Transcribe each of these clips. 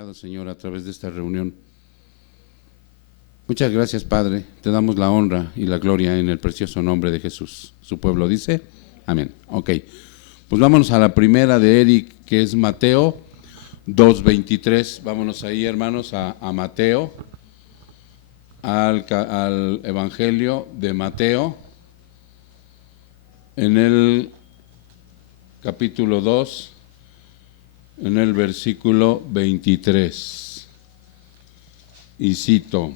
tocado, Señor, a través de esta reunión. Muchas gracias, Padre. Te damos la honra y la gloria en el precioso nombre de Jesús. Su pueblo dice, amén. Ok, pues vámonos a la primera de Eric, que es Mateo 2:23. Vámonos ahí, hermanos, a Mateo, al Evangelio de Mateo, en el capítulo 2, en el versículo 23. Y cito: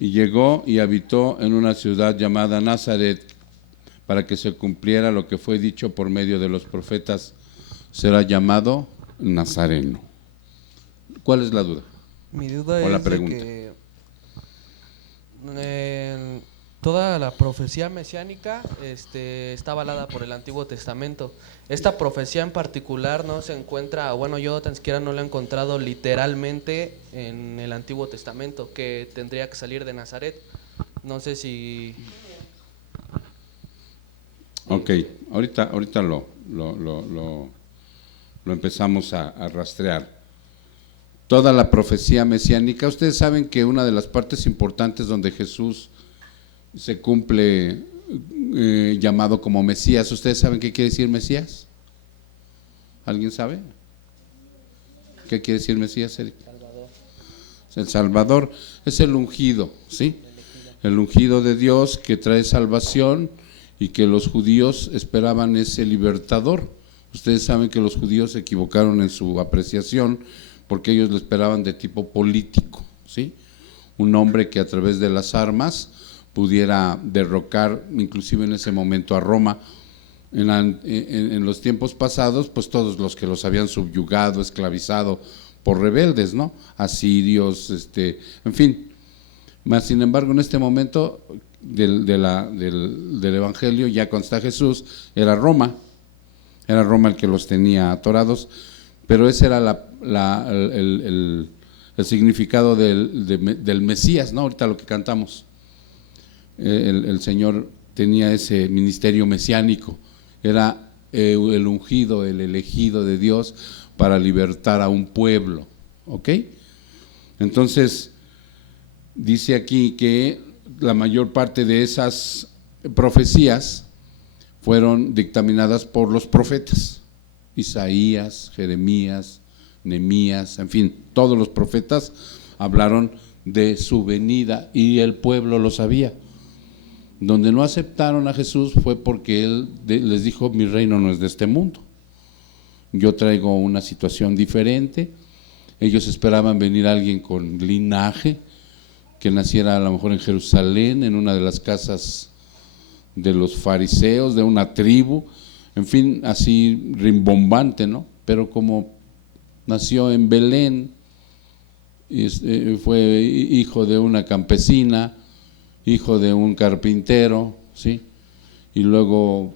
y llegó y habitó en una ciudad llamada Nazaret, para que se cumpliera lo que fue dicho por medio de los profetas: será llamado Nazareno. ¿Cuál es la duda? Mi duda o la es pregunta. de que toda la profecía mesiánica está avalada por el Antiguo Testamento. Esta profecía en particular no se encuentra, bueno, yo tan siquiera no la he encontrado literalmente en el Antiguo Testamento, que tendría que salir de Nazaret. No sé si... Ok, ahorita lo empezamos a rastrear. Toda la profecía mesiánica, ustedes saben que una de las partes importantes donde Jesús se cumple llamado como Mesías, ¿ustedes saben qué quiere decir Mesías? ¿Alguien sabe? ¿Qué quiere decir Mesías, Eric? Salvador. El Salvador es el ungido, ¿sí? El ungido de Dios que trae salvación y que los judíos esperaban ese libertador. Ustedes saben que los judíos se equivocaron en su apreciación porque ellos lo esperaban de tipo político, ¿sí? Un hombre que a través de las armas pudiera derrocar inclusive en ese momento a Roma. En los tiempos pasados, pues todos los que los habían subyugado, esclavizado por rebeldes, ¿no? Asirios, en fin. Mas, sin embargo, en este momento del Evangelio, ya cuando está Jesús, era Roma el que los tenía atorados, pero ese era el significado del Mesías, ¿no? Ahorita lo que cantamos. El Señor tenía ese ministerio mesiánico, era el ungido, el elegido de Dios para libertar a un pueblo, ¿ok? Entonces, dice aquí que la mayor parte de esas profecías fueron dictaminadas por los profetas, Isaías, Jeremías, Nehemías, en fin, todos los profetas hablaron de su venida y el pueblo lo sabía. Donde no aceptaron a Jesús fue porque Él les dijo: mi reino no es de este mundo, yo traigo una situación diferente. Ellos esperaban venir alguien con linaje, que naciera a lo mejor en Jerusalén, en una de las casas de los fariseos, de una tribu, en fin, así rimbombante, ¿no? Pero como nació en Belén, fue hijo de una campesina, hijo de un carpintero, ¿sí? Y luego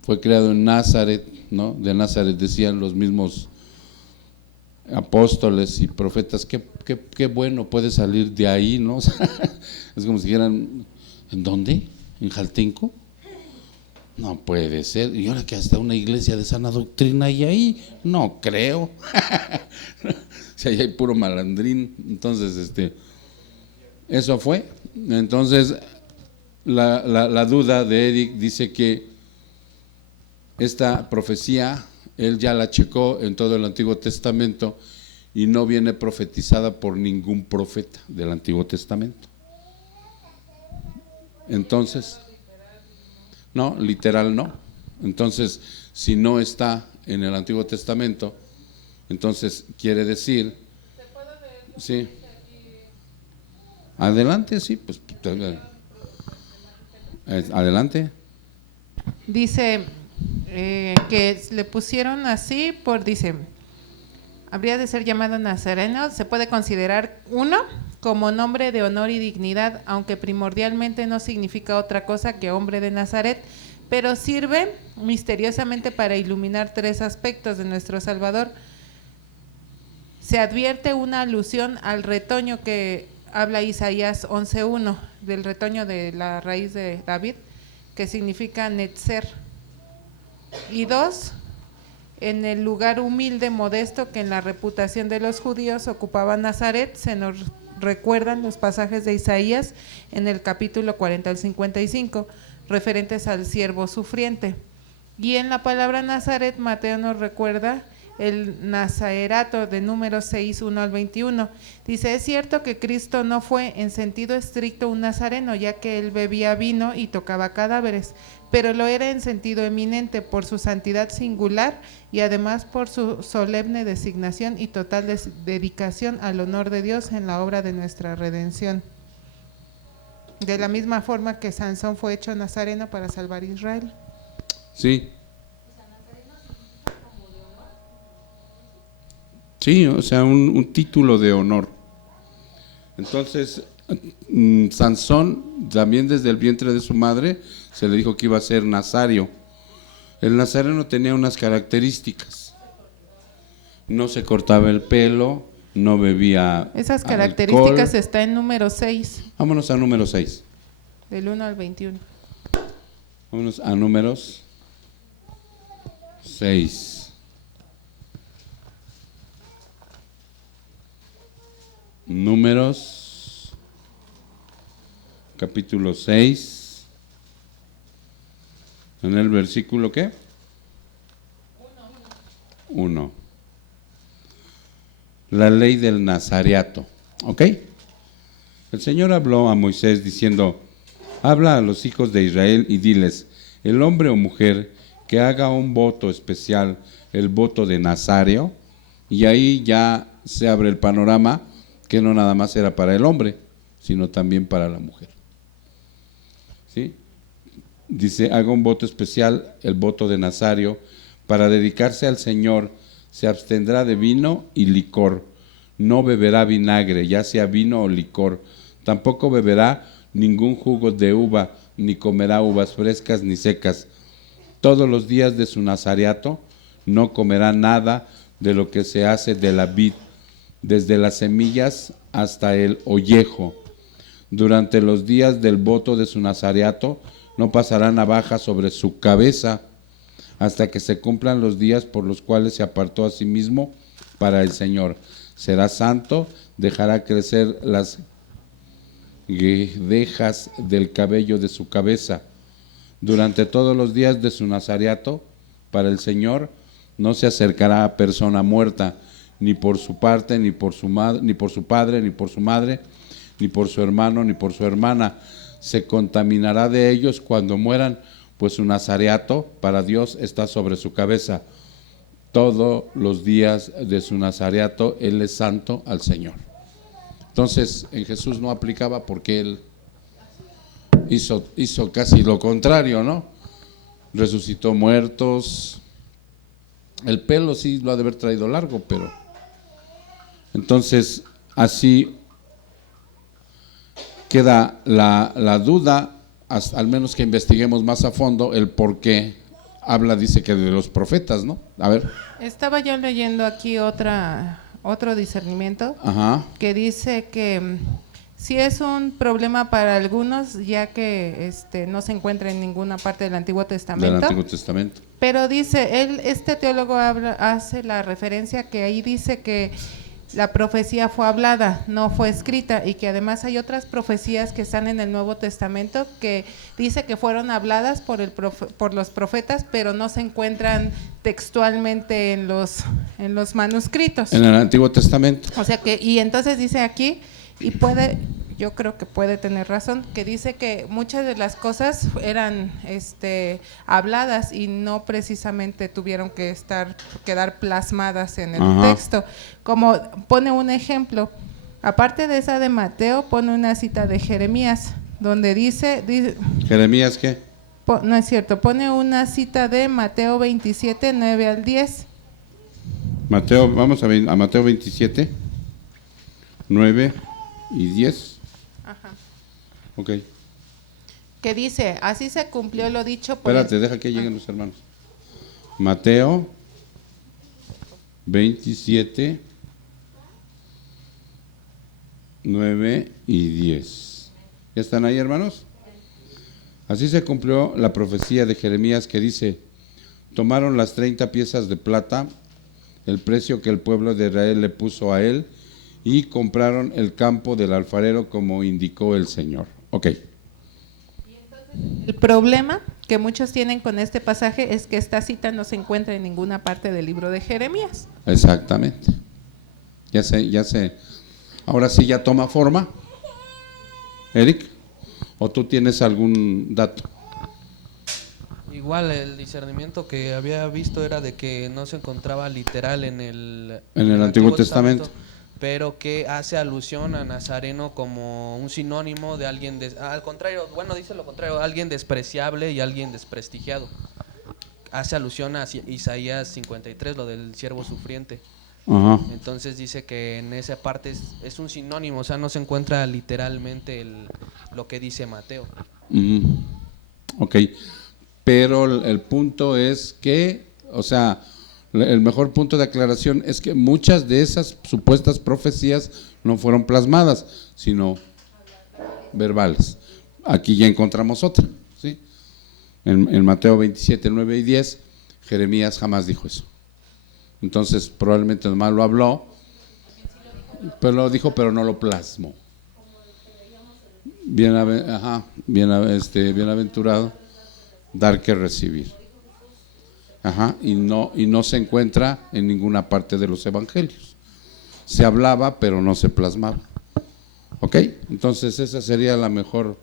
fue creado en Nazaret, ¿no? De Nazaret decían los mismos apóstoles y profetas: qué bueno puede salir de ahí, ¿no? Es como si dijeran: ¿en dónde? ¿En Jaltinco? No puede ser. Y ahora que hasta una iglesia de sana doctrina hay ahí, no creo. Si ahí hay puro malandrín. Entonces, eso fue. Entonces, la duda de Eric dice que esta profecía él ya la checó en todo el Antiguo Testamento y no viene profetizada por ningún profeta del Antiguo Testamento. Entonces, no, literal no. Entonces, si no está en el Antiguo Testamento, entonces quiere decir, sí. Adelante, sí, pues adelante. Dice que le pusieron así dice, habría de ser llamado Nazareno. Se puede considerar, uno, como nombre de honor y dignidad, aunque primordialmente no significa otra cosa que hombre de Nazaret, pero sirve misteriosamente para iluminar tres aspectos de nuestro Salvador. Se advierte una alusión al retoño que habla Isaías 11:1, del retoño de la raíz de David, que significa Netzer. Y dos, en el lugar humilde, modesto, que en la reputación de los judíos ocupaba Nazaret. Se nos recuerdan los pasajes de Isaías en el capítulo 40 al 55, referentes al siervo sufriente. Y en la palabra Nazaret, Mateo nos recuerda el Nazaretato de Números 6, 1 al 21. Dice, es cierto que Cristo no fue en sentido estricto un nazareno, ya que él bebía vino y tocaba cadáveres, pero lo era en sentido eminente por su santidad singular y además por su solemne designación y total dedicación al honor de Dios en la obra de nuestra redención. De la misma forma que Sansón fue hecho nazareno para salvar a Israel. Sí. Sí, o sea, un título de honor. Entonces, Sansón, también desde el vientre de su madre, se le dijo que iba a ser nazario. El nazareno tenía unas características. No se cortaba el pelo, no bebía Esas características alcohol. está en número 6, Vámonos a número 6. del 1 al 21. Vámonos a números 6. Números, capítulo 6, en el versículo ¿qué? 1. La ley del nazareato, ¿ok? El Señor habló a Moisés diciendo, habla a los hijos de Israel y diles, el hombre o mujer que haga un voto especial, el voto de nazareo, y ahí ya se abre el panorama que no nada más era para el hombre, sino también para la mujer. ¿Sí? Dice, haga un voto especial, el voto de nazario, para dedicarse al Señor, se abstendrá de vino y licor, no beberá vinagre, ya sea vino o licor, tampoco beberá ningún jugo de uva, ni comerá uvas frescas ni secas. Todos los días de su nazareato no comerá nada de lo que se hace de la vid, desde las semillas hasta el ollejo. Durante los días del voto de su nazareato no pasará navaja sobre su cabeza hasta que se cumplan los días por los cuales se apartó a sí mismo para el Señor. Será santo, dejará crecer las guedejas del cabello de su cabeza. Durante todos los días de su nazareato para el Señor no se acercará a persona muerta, ni por su parte, ni por su madre, ni por su padre, ni por su madre, ni por su hermano, ni por su hermana. Se contaminará de ellos cuando mueran, pues su nazareato para Dios está sobre su cabeza. Todos los días de su nazareato él es santo al Señor. Entonces en Jesús no aplicaba porque él hizo casi lo contrario, ¿no? Resucitó muertos. El pelo sí lo ha de haber traído largo, pero entonces así queda la duda, al menos que investiguemos más a fondo el por qué habla, dice que de los profetas, ¿no? A ver. Estaba yo leyendo aquí otro discernimiento. Ajá. Que dice que sí es un problema para algunos, ya que no se encuentra en ninguna parte del Antiguo Testamento. Del Antiguo Testamento. Pero dice, este teólogo hace la referencia que ahí dice que la profecía fue hablada, no fue escrita, y que además hay otras profecías que están en el Nuevo Testamento que dice que fueron habladas por los profetas, pero no se encuentran textualmente en los manuscritos. En el Antiguo Testamento. O sea que, y entonces dice aquí, yo creo que puede tener razón, que dice que muchas de las cosas eran habladas y no precisamente tuvieron que quedar plasmadas en el texto. Como pone un ejemplo, aparte de esa de Mateo, pone una cita de Jeremías, donde dice ¿Jeremías qué? No es cierto, pone una cita de Mateo 27, 9 al 10. Mateo, vamos a Mateo 27, 9 y 10. Ajá. Ok. Que dice, así se cumplió lo dicho por... Espérate, deja que lleguen los hermanos. Mateo 27, 9 y 10. ¿Ya están ahí, hermanos? Así se cumplió la profecía de Jeremías que dice, Tomaron las 30 piezas de plata, el precio que el pueblo de Israel le puso a él, y compraron el campo del alfarero como indicó el Señor. Ok. El problema que muchos tienen con este pasaje es que esta cita no se encuentra en ninguna parte del libro de Jeremías. Exactamente. Ya sé. Ahora sí ya toma forma. Eric, ¿o tú tienes algún dato? Igual el discernimiento que había visto era de que no se encontraba literal en el Antiguo Testamento, pero que hace alusión a Nazareno como un sinónimo de alguien, al contrario, bueno, dice lo contrario, alguien despreciable y alguien desprestigiado. Hace alusión a Isaías 53, lo del siervo sufriente. Ajá. Entonces dice que en esa parte es un sinónimo, o sea, no se encuentra literalmente lo que dice Mateo. Ok, pero el punto es que, o sea, el mejor punto de aclaración es que muchas de esas supuestas profecías no fueron plasmadas, sino verbales. Aquí ya encontramos otra, ¿sí? En Mateo 27, 9 y 10, Jeremías jamás dijo eso. Entonces probablemente nomás lo habló, pero lo dijo, pero no lo plasmó. Bienaventurado dar que recibir. Y no se encuentra en ninguna parte de los evangelios. Se hablaba, pero no se plasmaba. ¿Ok? Entonces esa sería la mejor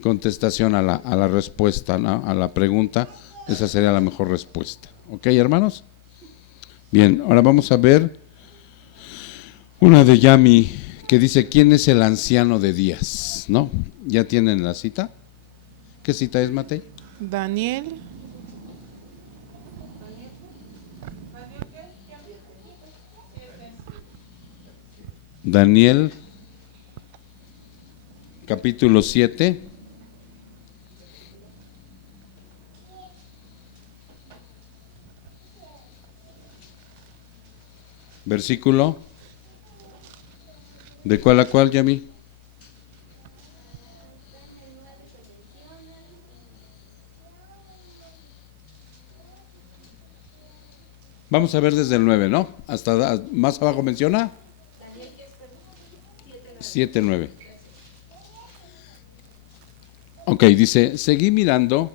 contestación a la respuesta, ¿no? A la pregunta. Esa sería la mejor respuesta. ¿Ok, hermanos? Bien, ahora vamos a ver una de Yami que dice: ¿quién es el anciano de días? ¿No? ¿Ya tienen la cita? ¿Qué cita es, Matei? Daniel. Daniel, capítulo 7. Versículo. ¿De cuál a cuál, Yami? Vamos a ver desde el 9, ¿no? Hasta más abajo menciona 7, 9. Ok, dice: seguí mirando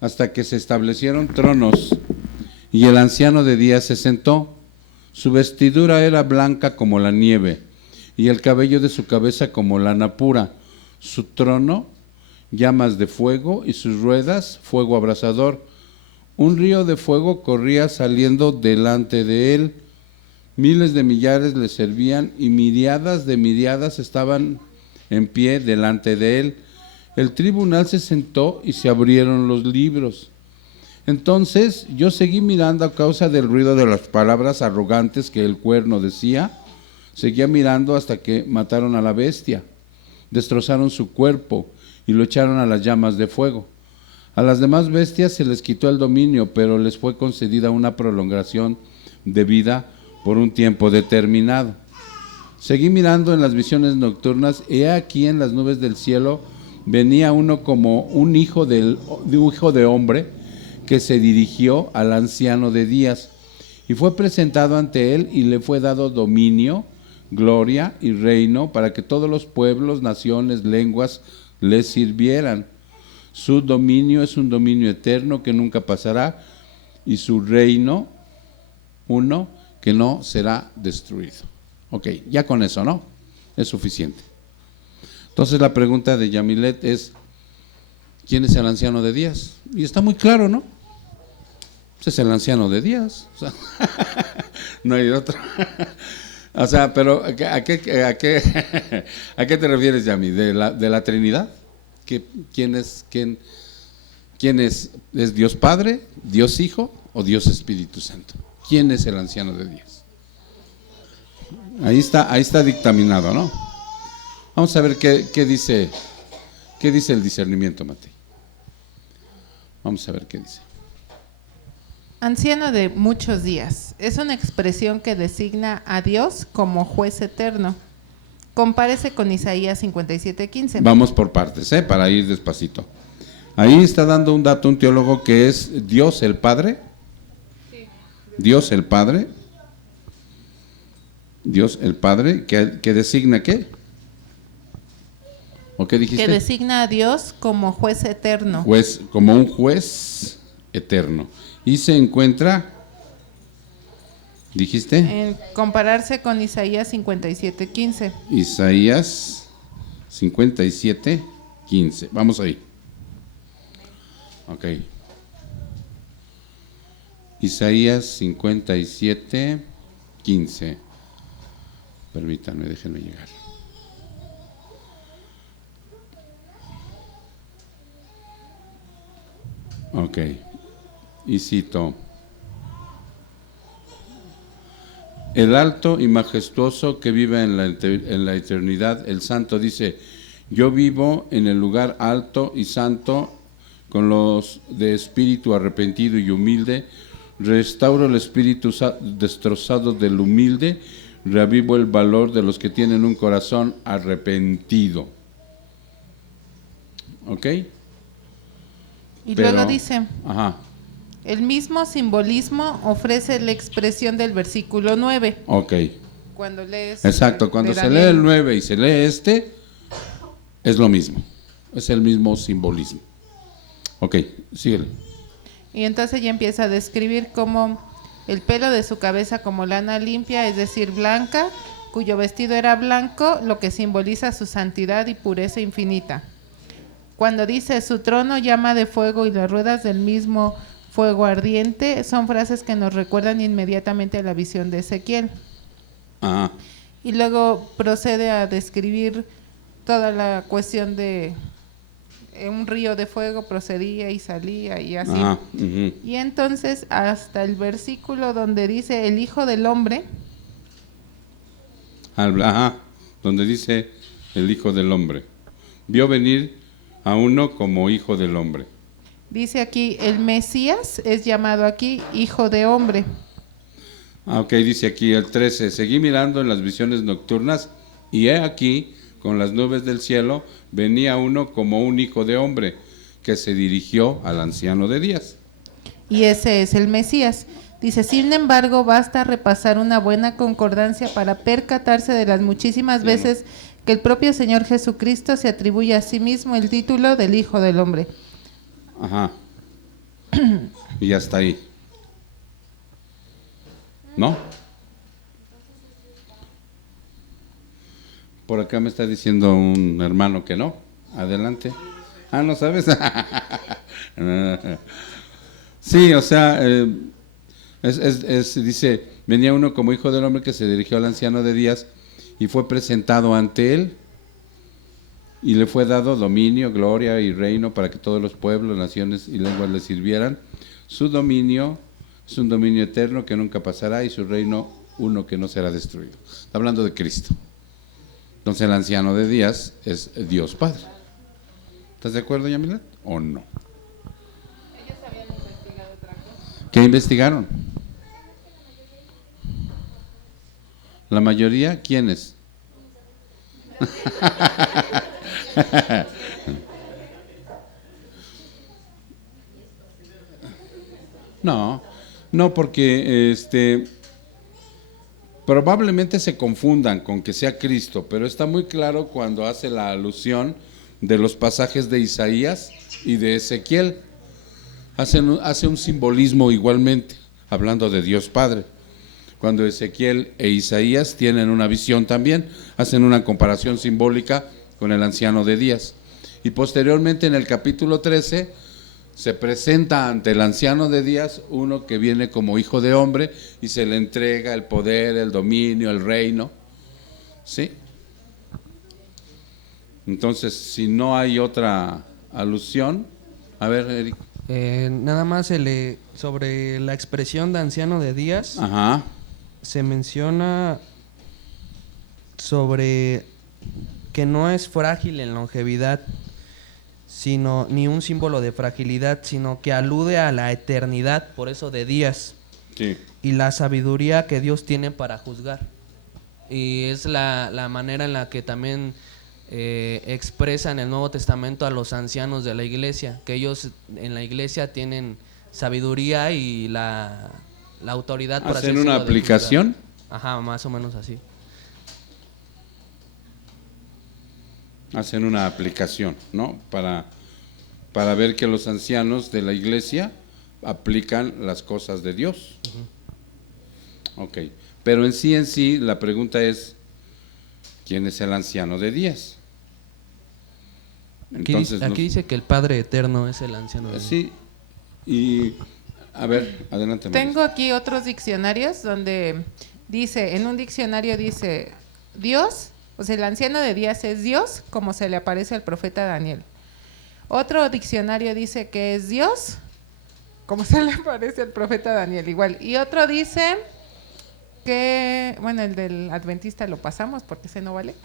hasta que se establecieron tronos y el anciano de días se sentó. Su vestidura era blanca como la nieve y el cabello de su cabeza como lana pura. Su trono, llamas de fuego, y sus ruedas, fuego abrasador. Un río de fuego corría saliendo delante de él. Miles de millares le servían y miriadas de miriadas estaban en pie delante de él. El tribunal se sentó y se abrieron los libros. Entonces yo seguí mirando a causa del ruido de las palabras arrogantes que el cuerno decía. Seguía mirando hasta que mataron a la bestia, destrozaron su cuerpo y lo echaron a las llamas de fuego. A las demás bestias se les quitó el dominio, pero les fue concedida una prolongación de vida por un tiempo determinado. Seguí mirando en las visiones nocturnas, y he aquí en las nubes del cielo venía uno como un hijo de hombre, que se dirigió al anciano de días y fue presentado ante él, y le fue dado dominio, gloria y reino para que todos los pueblos, naciones, lenguas le sirvieran. Su dominio es un dominio eterno que nunca pasará, y su reino uno que no será destruido. Ok, ya con eso, ¿no? Es suficiente. Entonces la pregunta de Yamilet es: ¿quién es el anciano de días? Y está muy claro, ¿no? Es el anciano de días. O sea, no hay otro. O sea, pero ¿a qué te refieres, Yami? ¿De la Trinidad? ¿Quién es? ¿Es Dios Padre, Dios Hijo o Dios Espíritu Santo? ¿Quién es el anciano de días? Ahí está dictaminado, ¿no? Vamos a ver qué dice el discernimiento, Matei. Vamos a ver qué dice. Anciano de muchos días es una expresión que designa a Dios como juez eterno. Compárese con Isaías 57:15. Vamos por partes, para ir despacito. Ahí está dando un dato un teólogo que es Dios el Padre. Dios el Padre. Dios el Padre, que designa ¿qué? ¿O qué dijiste? Que designa a Dios como juez eterno. Juez, como un juez eterno. Y se encuentra, ¿dijiste? En compararse con Isaías 57:15. Isaías 57:15. Vamos ahí. Ok. Isaías 57:15. Permítanme, déjenme llegar. Ok. Y cito. El alto y majestuoso que vive en la eternidad, el santo dice, yo vivo en el lugar alto y santo con los de espíritu arrepentido y humilde, restauro el espíritu destrozado del humilde, reavivo el valor de los que tienen un corazón arrepentido. ¿Ok? Y luego dice, ajá. el mismo simbolismo ofrece la expresión del versículo 9. Ok. Cuando lees... Exacto, cuando se lee el 9 y se lee es lo mismo. Es el mismo simbolismo. Ok, síguele. Y entonces ya empieza a describir cómo el pelo de su cabeza como lana limpia, es decir, blanca, cuyo vestido era blanco, lo que simboliza su santidad y pureza infinita. Cuando dice su trono llama de fuego y las ruedas del mismo fuego ardiente, son frases que nos recuerdan inmediatamente a la visión de Ezequiel. Ajá. Y luego procede a describir toda la cuestión de un río de fuego procedía y salía y así. Ajá. Uh-huh. Y entonces hasta el versículo donde dice el Hijo del Hombre. Ajá, donde dice el Hijo del Hombre. Vio venir a uno como Hijo del Hombre. Dice aquí, el Mesías es llamado aquí Hijo de Hombre. Ok, dice aquí el 13, seguí mirando en las visiones nocturnas y he aquí, con las nubes del cielo, venía uno como un hijo de hombre, que se dirigió al anciano de días. Y ese es el Mesías. Dice, sin embargo, basta repasar una buena concordancia para percatarse de las muchísimas veces que el propio Señor Jesucristo se atribuye a sí mismo el título del Hijo del Hombre. Ajá. Y hasta ahí. ¿No? Por acá me está diciendo un hermano que no. Adelante. Ah, ¿no sabes? Sí, o sea, dice, venía uno como Hijo del Hombre que se dirigió al anciano de días y fue presentado ante él y le fue dado dominio, gloria y reino para que todos los pueblos, naciones y lenguas le sirvieran. Su dominio es un dominio eterno que nunca pasará y su reino uno que no será destruido. Está hablando de Cristo. Entonces el anciano de días es Dios Padre. ¿Estás de acuerdo, Yamilet? ¿O no? Ellos habían investigado otra cosa. ¿Qué investigaron? ¿La mayoría? ¿Quiénes? No, porque probablemente se confundan con que sea Cristo, pero está muy claro cuando hace la alusión de los pasajes de Isaías y de Ezequiel. Hace un simbolismo igualmente, hablando de Dios Padre. Cuando Ezequiel e Isaías tienen una visión también, hacen una comparación simbólica con el anciano de días. Y posteriormente en el capítulo 13 se presenta ante el anciano de días uno que viene como hijo de hombre y se le entrega el poder, el dominio, el reino. ¿Sí? Entonces, si no hay otra alusión, a ver, Eric. Nada más sobre la expresión de anciano de días. Ajá. Se menciona sobre que no es frágil en longevidad, sino ni un símbolo de fragilidad, sino que alude a la eternidad, por eso de días. Sí. Y la sabiduría que Dios tiene para juzgar. Y es la manera en la que también expresa en el Nuevo Testamento a los ancianos de la iglesia, que ellos en la iglesia tienen sabiduría y la autoridad, por así ¿Hacen decirlo, una de aplicación? juzgar. Ajá, más o menos así. Hacen una aplicación, ¿no? Para ver que los ancianos de la iglesia aplican las cosas de Dios. Ok, pero en sí, la pregunta es, ¿quién es el anciano de días? Aquí dice que el Padre Eterno es el anciano de días. Sí, y a ver, adelante. Tengo aquí otros diccionarios donde dice, en un diccionario dice Dios, o sea, el anciano de días es Dios, como se le aparece al profeta Daniel. Otro diccionario dice que es Dios, como se le aparece al profeta Daniel, igual. Y otro dice que, bueno, el del adventista lo pasamos porque ese no vale.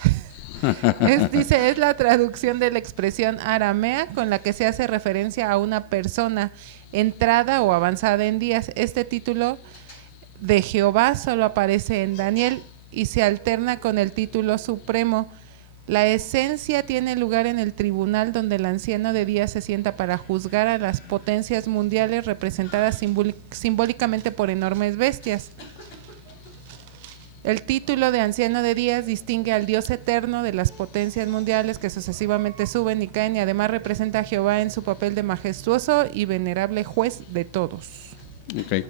Dice, es la traducción de la expresión aramea con la que se hace referencia a una persona entrada o avanzada en días. Este título de Jehová solo aparece en Daniel y se alterna con el título supremo. La esencia tiene lugar en el tribunal donde el anciano de días se sienta para juzgar a las potencias mundiales representadas simbólicamente por enormes bestias. El título de anciano de días distingue al Dios eterno de las potencias mundiales que sucesivamente suben y caen, y además representa a Jehová en su papel de majestuoso y venerable juez de todos. Ok,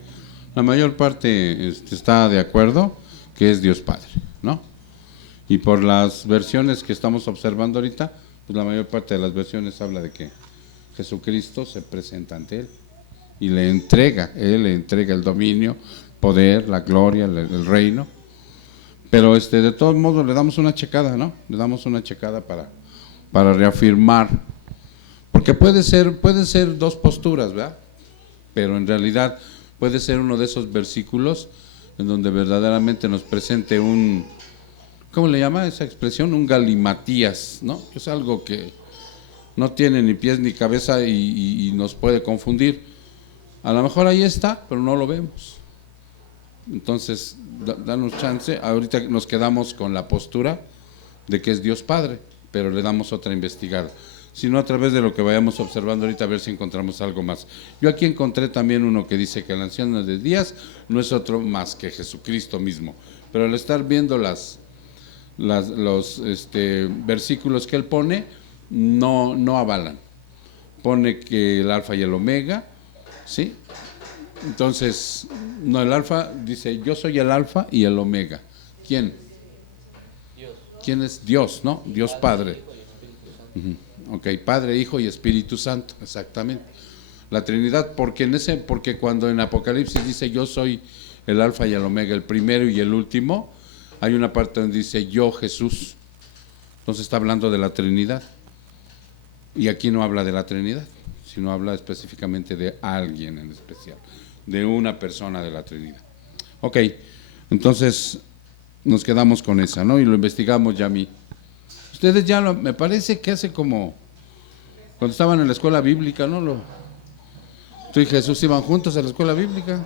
la mayor parte está de acuerdo que es Dios Padre, ¿no? Y por las versiones que estamos observando ahorita, pues la mayor parte de las versiones habla de que Jesucristo se presenta ante él y él le entrega el dominio, poder, la gloria, el reino. Pero de todos modos le damos una checada, ¿no? Le damos una checada para reafirmar, porque puede ser dos posturas, ¿verdad? Pero en realidad puede ser uno de esos versículos en donde verdaderamente nos presente un, ¿cómo le llama esa expresión? Un galimatías, ¿no? Es algo que no tiene ni pies ni cabeza y nos puede confundir. A lo mejor ahí está, pero no lo vemos. Entonces, danos chance. Ahorita nos quedamos con la postura de que es Dios Padre, pero le damos otra investigada. Sino a través de lo que vayamos observando ahorita, a ver si encontramos algo más. Yo aquí encontré también uno que dice que el anciano de días no es otro más que Jesucristo mismo. Pero al estar viendo los versículos que él pone, no avalan. Pone que el alfa y el omega, ¿sí? Entonces, no, el alfa dice, yo soy el alfa y el omega. ¿Quién? Dios. ¿Quién es? Dios, ¿no? Dios Padre. Ok, Padre, Hijo y Espíritu Santo, exactamente. La Trinidad, porque cuando en Apocalipsis dice yo soy el alfa y el omega, el primero y el último, hay una parte donde dice yo Jesús. Entonces está hablando de la Trinidad. Y aquí no habla de la Trinidad, sino habla específicamente de alguien en especial, de una persona de la Trinidad. Ok, entonces nos quedamos con esa, ¿no? Y lo investigamos ya a mí. Ustedes ya me parece que hace como cuando estaban en la escuela bíblica, ¿no? Tú y Jesús iban juntos a la escuela bíblica.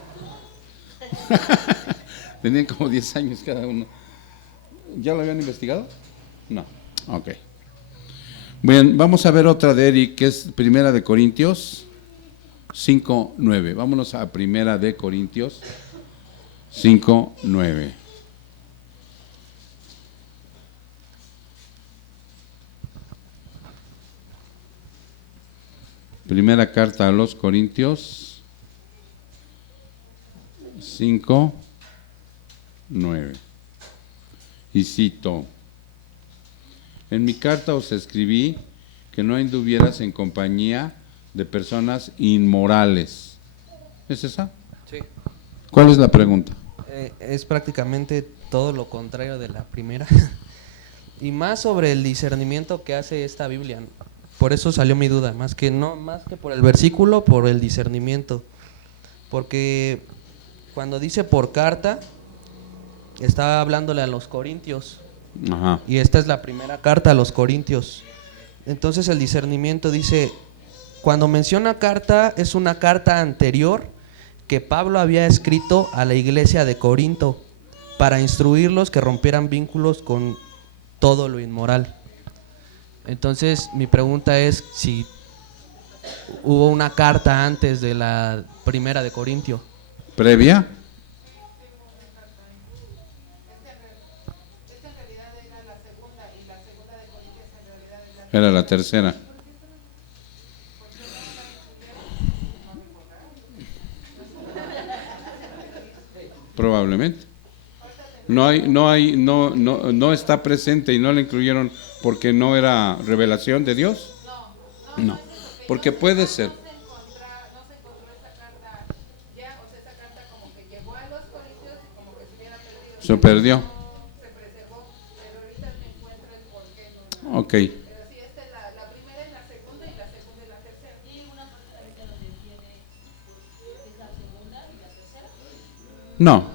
Tenían como 10 años cada uno. ¿Ya lo habían investigado? No. Ok. Bien, vamos a ver otra de Eric, que es Primera de Corintios 5:9. Vámonos a Primera de Corintios 5:9. Primera carta a los Corintios 5:9. Y cito: en mi carta os escribí que no anduvieras en compañía de personas inmorales. ¿Es esa? Sí. ¿Cuál es la pregunta? Es prácticamente todo lo contrario de la primera. Y más sobre el discernimiento que hace esta Biblia. Por eso salió mi duda, más que por el versículo, por el discernimiento. Porque cuando dice por carta, está hablándole a los corintios. Ajá. Y esta es la primera carta a los corintios. Entonces el discernimiento dice, cuando menciona carta, es una carta anterior que Pablo había escrito a la iglesia de Corinto para instruirlos que rompieran vínculos con todo lo inmoral. Entonces, mi pregunta es si hubo una carta antes de la primera de Corintio. ¿Previa? Era la tercera. Probablemente. No está presente y no la incluyeron porque no era revelación de Dios. No, porque puede ser. Se perdió. Ok. No,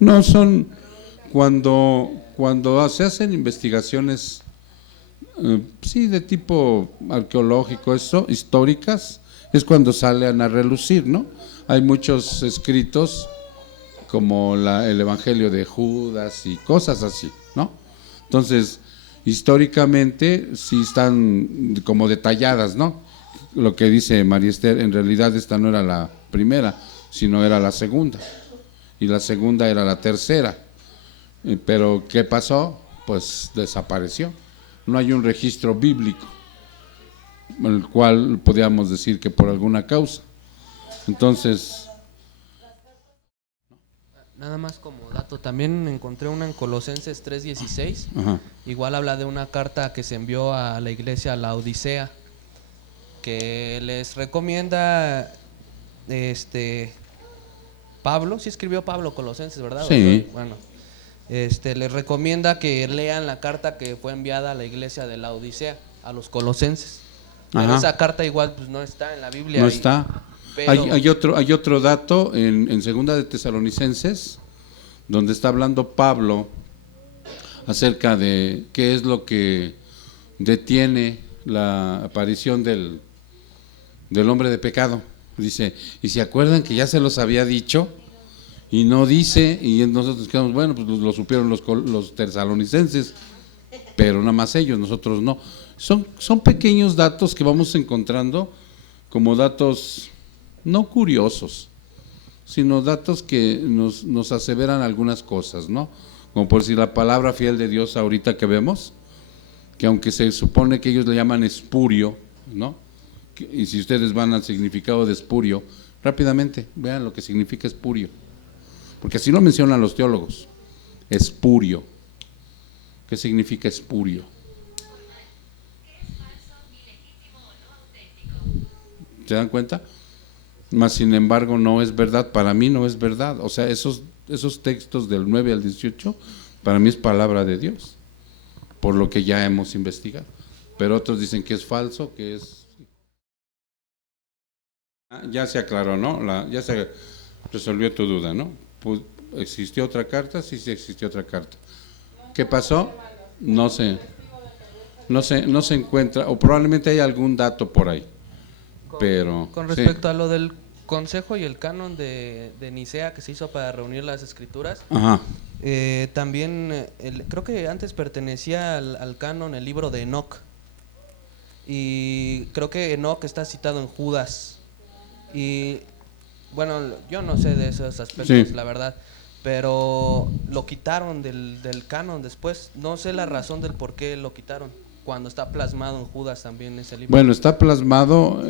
no son cuando se hacen investigaciones, sí, de tipo arqueológico, eso, históricas, es cuando salen a relucir, ¿no? Hay muchos escritos como el Evangelio de Judas y cosas así, ¿no? Entonces, históricamente sí están como detalladas, ¿no? Lo que dice María Esther, en realidad esta no era la primera, sino era la segunda, y la segunda era la tercera. Pero ¿qué pasó? Pues desapareció. No hay un registro bíblico, el cual podríamos decir que por alguna causa. Entonces, nada más como dato, también encontré una en Colosenses 3:16. ajá. Igual habla de una carta que se envió a la iglesia, a la Odisea, que les recomienda Pablo, sí escribió Pablo Colosenses, ¿verdad? Sí. Bueno, les recomienda que lean la carta que fue enviada a la iglesia de la Odisea, a los colosenses. Pero Ajá. esa carta igual pues no está en la Biblia. No está. Pero Hay otro dato en segunda de Tesalonicenses, donde está hablando Pablo acerca de qué es lo que detiene la aparición del hombre de pecado. Dice, y se acuerdan que ya se los había dicho y no dice, y nosotros quedamos, bueno, pues lo supieron los tesalonicenses, pero nada más ellos, nosotros no. Son pequeños datos que vamos encontrando como datos no curiosos, sino datos que nos aseveran algunas cosas, ¿no? Como por decir la palabra fiel de Dios ahorita que vemos, que aunque se supone que ellos le llaman espurio, ¿no? Y si ustedes van al significado de espurio, rápidamente vean lo que significa espurio, porque así lo mencionan los teólogos. Espurio. ¿Qué significa espurio? ¿Se dan cuenta? Mas sin embargo no es verdad, para mí no es verdad. O sea, esos textos del 9 al 18 para mí es palabra de Dios, por lo que ya hemos investigado. Pero otros dicen que es falso, que es... Ya se aclaró, ¿no? Ya se resolvió tu duda, ¿no? Pues, ¿existió otra carta? Sí, sí existió otra carta. ¿Qué pasó? No se encuentra, o probablemente hay algún dato por ahí. Pero con respecto a lo del consejo y el canon de Nicea que se hizo para reunir las escrituras, ajá. También creo que antes pertenecía al canon el libro de Enoc, y creo que Enoc está citado en Judas. Y bueno, yo no sé de esos aspectos, sí, la verdad, pero lo quitaron del canon después. No sé la razón del por qué lo quitaron, cuando está plasmado en Judas también ese libro. Bueno, está plasmado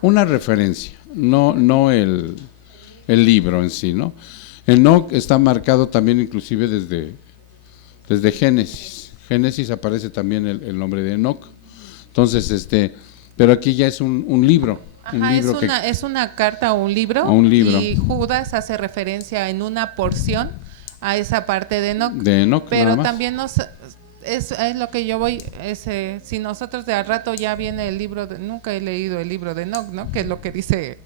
una referencia, no el libro en sí, ¿no? Enoc está marcado también inclusive desde Génesis. Génesis aparece también el nombre de Enoc. Entonces, pero aquí ya es un libro. Ajá, es una carta o un libro. Y Judas hace referencia en una porción a esa parte de Enoc. Pero también es lo que yo voy, si nosotros de al rato ya viene el libro, nunca he leído el libro de Enoc, ¿no? Que es lo que dice,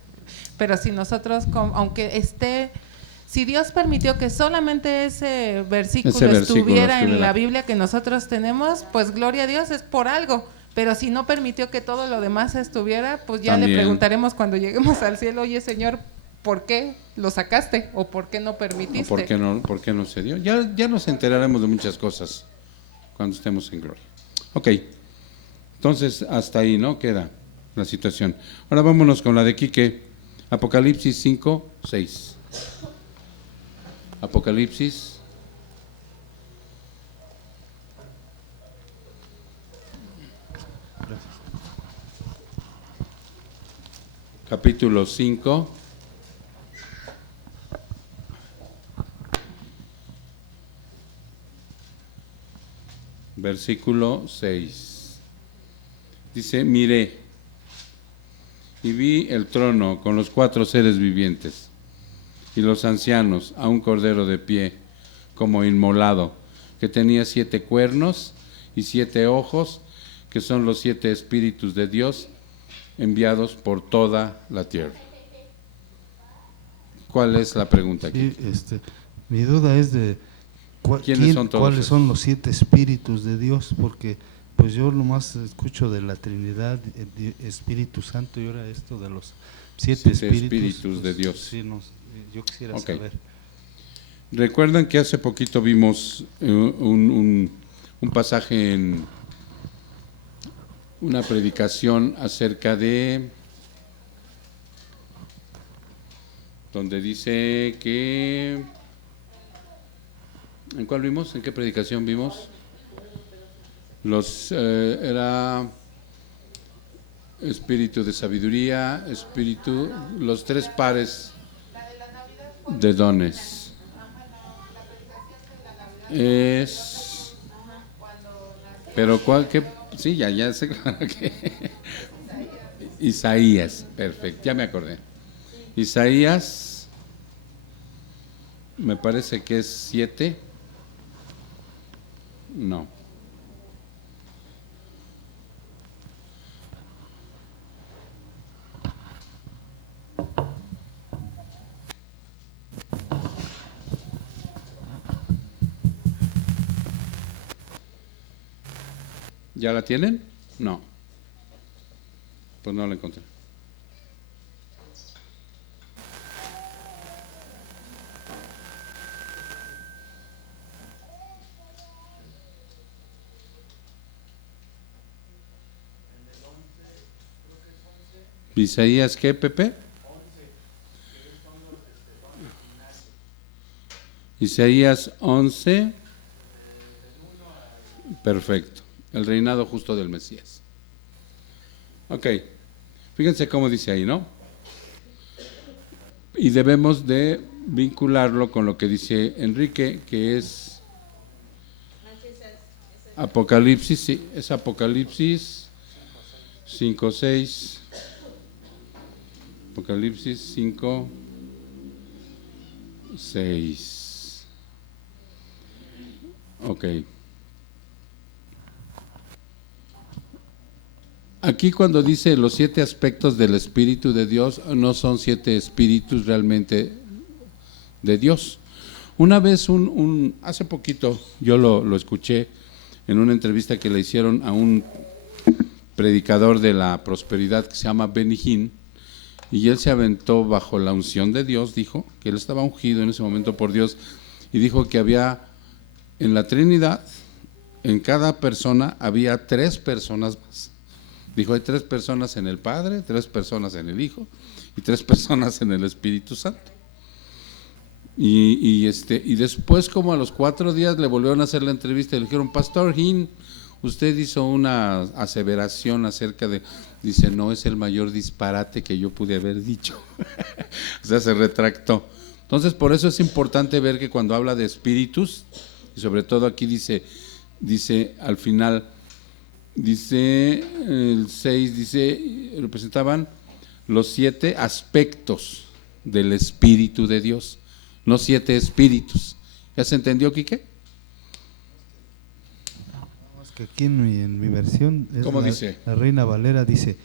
pero si nosotros, aunque si Dios permitió que solamente ese versículo estuviera en la Biblia que nosotros tenemos, pues gloria a Dios, es por algo. Pero si no permitió que todo lo demás estuviera, pues ya también le preguntaremos cuando lleguemos al cielo, oye Señor, ¿por qué lo sacaste? ¿O por qué no permitiste? ¿Por qué no se dio? Ya nos enteraremos de muchas cosas. cuando estemos en gloria. Ok, entonces hasta ahí, ¿no? Queda la situación. Ahora vámonos con la de Quique, Apocalipsis 5, 6. Apocalipsis. Capítulo 5. Versículo 6. Dice, miré y vi el trono con los 4 seres vivientes y los ancianos, a un cordero de pie como inmolado, que tenía 7 cuernos y 7 ojos, que son los 7 espíritus de Dios enviados por toda la tierra. ¿Cuál es la pregunta aquí? Sí, mi duda es de cuáles son los 7 espíritus de Dios, porque pues yo nomás escucho de la Trinidad, Espíritu Santo, y ahora esto de los 7 espíritus pues, de Dios. Sí, yo quisiera saber. Recuerdan que hace poquito vimos un pasaje en una predicación acerca de donde dice que ¿en cuál vimos? ¿En qué predicación vimos? Era espíritu de sabiduría, espíritu, los 3 pares de dones. Pero ¿cuál? ¿Qué? Sí, ya sé que Isaías, perfecto, ya me acordé. Isaías, me parece que es 7. No. ¿Ya la tienen? No. Pues no la encontré. ¿Isaías qué, Pepe? Isaías 11. Perfecto. El reinado justo del Mesías. Ok. Fíjense cómo dice ahí, ¿no? Y debemos de vincularlo con lo que dice Enrique, que es Apocalipsis, sí, es Apocalipsis 5, 6. Apocalipsis 5, 6. Ok. Aquí cuando dice los 7 aspectos del Espíritu de Dios, no son 7 espíritus realmente de Dios. Una vez, hace poquito, yo lo escuché en una entrevista que le hicieron a un predicador de la prosperidad que se llama Benny Hinn, y él se aventó bajo la unción de Dios, dijo que él estaba ungido en ese momento por Dios, y dijo que había en la Trinidad, en cada persona había 3 personas más. Dijo, hay 3 personas en el Padre, 3 personas en el Hijo y 3 personas en el Espíritu Santo. Y después, como a los 4 días, le volvieron a hacer la entrevista y le dijeron, Pastor Hinn, usted hizo una aseveración acerca de, dice, no, es el mayor disparate que yo pude haber dicho. O sea, se retractó. Entonces, por eso es importante ver que cuando habla de espíritus, y sobre todo aquí dice al final, dice el 6, dice, representaban los 7 aspectos del Espíritu de Dios, no 7 espíritus. ¿Ya se entendió, Quique? Es que aquí en mi versión, ¿Cómo dice? La Reina Valera dice,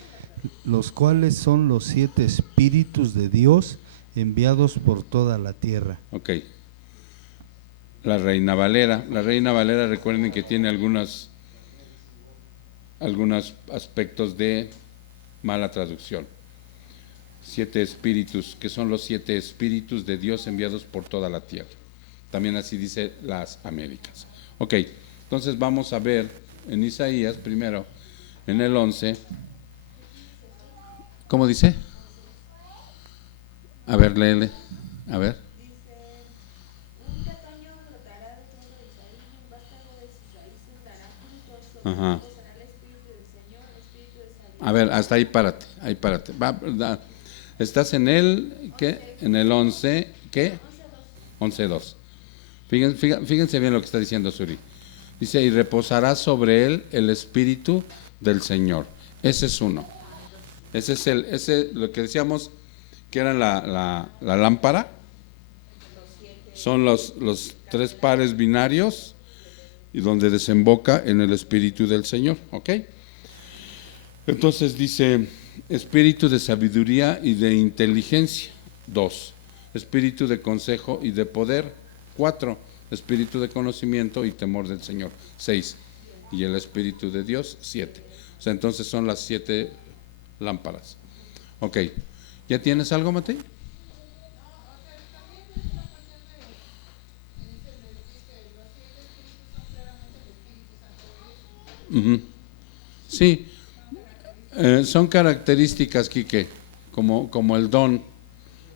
los cuales son los 7 espíritus de Dios enviados por toda la tierra. Ok. La Reina Valera, recuerden que tiene algunos aspectos de mala traducción. 7 espíritus, que son los 7 espíritus de Dios enviados por toda la tierra. También así dice las Américas. Ok, Entonces vamos a ver en Isaías primero, en el 11. ¿Cómo dice? A ver, léele. A ver. Ajá. A ver, hasta ahí párate, ahí párate. Estás en el, ¿qué? En el 11, ¿qué? 11:2. Fíjense bien lo que está diciendo Suri. Dice, y reposará sobre él el Espíritu del Señor. Ese es uno. Ese es lo que decíamos que era la lámpara. Son los 3 pares binarios y donde desemboca en el Espíritu del Señor, ¿ok? Entonces dice, espíritu de sabiduría y de inteligencia, 2, espíritu de consejo y de poder, 4, espíritu de conocimiento y temor del Señor, 6, y el Espíritu de Dios, 7. O sea, entonces son las 7 lámparas. Ok, ¿ya tienes algo, Matei? Sí, son características, Quique, como el don,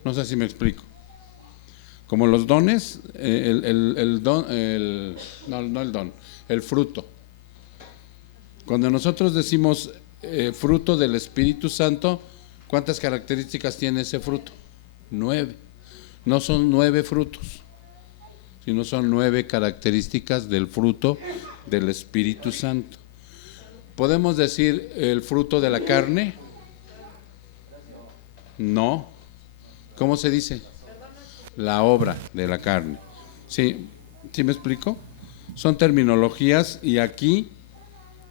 no sé si me explico. Como los dones, el fruto. Cuando nosotros decimos fruto del Espíritu Santo, ¿cuántas características tiene ese fruto? 9. No son 9 frutos, sino son 9 características del fruto del Espíritu Santo. ¿Podemos decir el fruto de la carne? No. ¿Cómo se dice? La obra de la carne. ¿Sí? ¿Sí me explico? Son terminologías y aquí